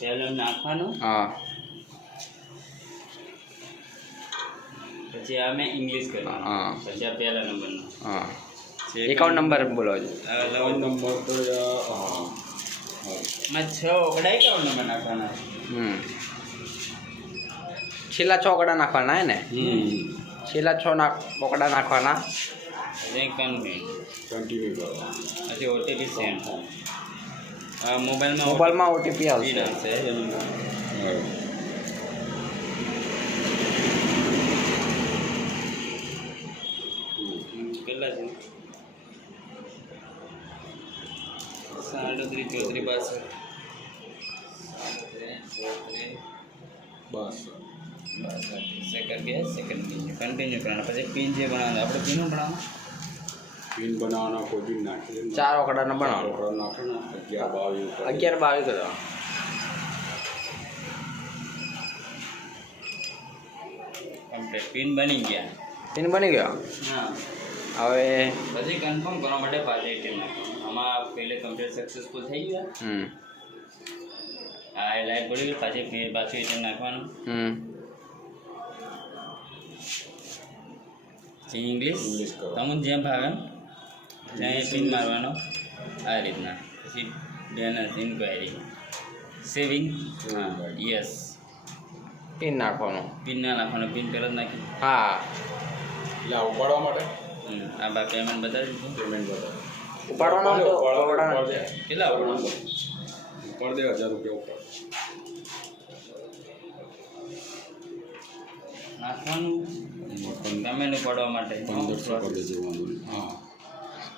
तेल नाखानो हाँ પછી અમે ઇંગ્લિશ કરવાનું હા પછી આ પહેલા નંબરનો હા એકાઉન્ટ નંબર બોલો એકાઉન્ટ નંબર તો હા મેં છ ઓગડા એકાઉન્ટ નંબર નાખવાના હમ છેલ્લા છ ઓગડા નાખવાના હે ને હમ છેલ્લા છ ના ઓગડા નાખવાના એકાઉન્ટ મેં કન્ટિન્યુ કરવાનું પછી ઓટીપી સેન્ડ થાય મોબાઈલ માં મોબાઈલ માં ઓટીપી આવશે ઈ નામ છે એનું નામ કેટલા છે સાડત્રી ચોત્રી પાસે સેકન્ડ ગેસ સેકન્ડ કન્ટિન્યુ કરવાના પછી પીન જે ભણાવે આપણે પીનું ભણાવવાનું पिन बनाना को भी ना चार ओकड़ा नंबर ना ओकड़ा ना करना अग्यार बावी अग्यार बावी करो तो पिन बनी गया पिन बनी, बनी गया हाँ अबे बजे कंफर्म करो मटे पाले के ना हमारा पहले कंप्यूटर सक्सेसफुल थे ही है हम्म आई लाइक बोली पाचे फिर बाचे इतने ना कौन हम्म सी इंग्लिश तमुन जेम भागन ત્યાં પિન મારવાનો આ રીતના પછી બેનર્સ ઇન્ક્વાયરી સેવિંગ હા યસ પિન નાખવાનો પિન ના નાખવાનો પિન પહેલાં જ નાખી હા એટલે આ ઉપાડવા માટે આ બા પેમેન્ટ બતાવી દીધું પેમેન્ટ બતાવ ઉપાડવાનો ઉપાડવાનો કેટલા ઉપાડવાનો ઉપાડ દે હજાર રૂપિયા ઉપર નાખવાનું પેમેન્ટ ઉપાડવા માટે પંદરસો કરી દેજો વાંધો હા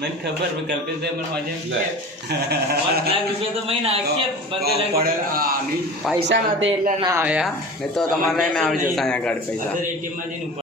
मैं खबर में कल पे से मैं मजे तो मैं तो, तो, तो, तो, तो, तो, ना पैसा ना, ना आया मैं तो, तो, तो, तो मैं पैसा